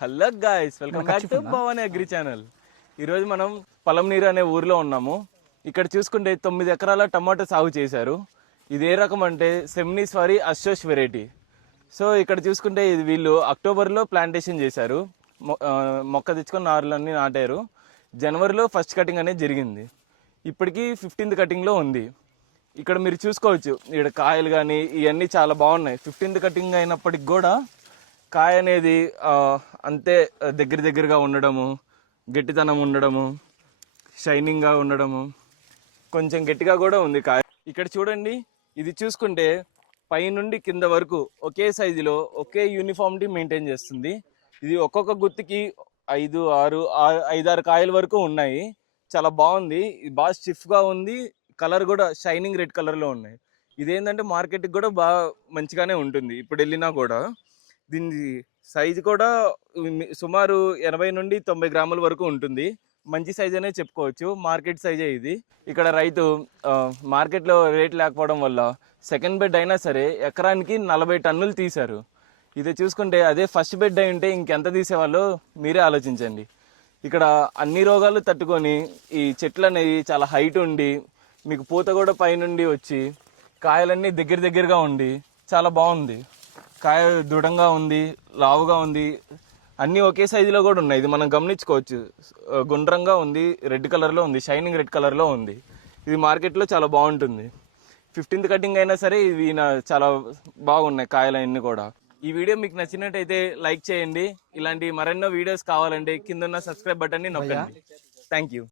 Hello guys welcome back to Bhavani agri channel. ఈరోజు మనం పలంనీరు అనే ఊర్లో ఉన్నాము. ఇక్కడ చూసుకుంటే తొమ్మిది ఎకరాల టమాటో సాగు చేశారు. ఇది ఏ రకం అంటే సెమ్నీస్ వారి అశోష్ వెరైటీ. సో ఇక్కడ చూసుకుంటే ఇది వీళ్ళు అక్టోబర్లో ప్లాంటేషన్ చేశారు. మొక్క తెచ్చుకొని నారులన్నీ నాటారు. జనవరిలో ఫస్ట్ కటింగ్ అనేది జరిగింది. ఇప్పటికీ ఫిఫ్టీన్త్ కటింగ్లో ఉంది. ఇక్కడ మీరు చూసుకోవచ్చు ఇక్కడ కాయలు కానీ ఇవన్నీ చాలా బాగున్నాయి. ఫిఫ్టీన్త్ కటింగ్ అయినప్పటికి కూడా కాయ అనేది అంతే దగ్గర దగ్గరగా ఉండడము గట్టితనం ఉండడము షైనింగ్గా ఉండడము కొంచెం గట్టిగా కూడా ఉంది కాయ. ఇక్కడ చూడండి ఇది చూసుకుంటే పైనుండి కింద వరకు ఒకే సైజులో ఒకే యూనిఫామ్టీ మెయింటైన్ చేస్తుంది. ఇది ఒక్కొక్క గుత్తికి ఐదు ఆరు ఐదారు కాయల వరకు ఉన్నాయి. చాలా బాగుంది. ఇది బాగా స్టిఫ్గా ఉంది. కలర్ కూడా షైనింగ్ రెడ్ కలర్లో ఉన్నాయి. ఇదేంటంటే మార్కెట్కి కూడా బాగా మంచిగానే ఉంటుంది. ఇప్పుడు వెళ్ళినా కూడా. దీని సైజు కూడా సుమారు ఎనభై నుండి తొంభై గ్రాముల వరకు ఉంటుంది. మంచి సైజ్ అనే చెప్పుకోవచ్చు. మార్కెట్ సైజే ఇది. ఇక్కడ రైతు మార్కెట్లో రేట్ లేకపోవడం వల్ల సెకండ్ బెడ్ అయినా సరే ఎకరానికి నలభై టన్నులు తీశారు. ఇది చూసుకుంటే అదే ఫస్ట్ బెడ్ అయి ఉంటే ఇంకెంత తీసేవాళ్ళో మీరే ఆలోచించండి. ఇక్కడ అన్ని రోగాలు తట్టుకొని ఈ చెట్లు అనేవి చాలా హైట్ ఉండి మీకు పూత కూడా పైనుండి వచ్చి కాయలన్నీ దగ్గర దగ్గరగా ఉండి చాలా బాగుంది. కాయ దృఢంగా ఉంది లావుగా ఉంది. అన్నీ ఒకే సైజులో కూడా ఉన్నాయి. ఇది మనం గమనించుకోవచ్చు. గుండ్రంగా ఉంది రెడ్ కలర్లో ఉంది షైనింగ్ రెడ్ కలర్లో ఉంది. ఇది మార్కెట్లో చాలా బాగుంటుంది. ఫిఫ్టీన్త్ కటింగ్ అయినా సరే ఇవి నా చాలా బాగున్నాయి కాయలు అన్నీ కూడా. ఈ వీడియో మీకు నచ్చినట్టయితే లైక్ చేయండి. ఇలాంటి మరెన్నో వీడియోస్ కావాలంటే కింద ఉన్న సబ్స్క్రైబ్ బటన్ని నొక్కండి. Thank you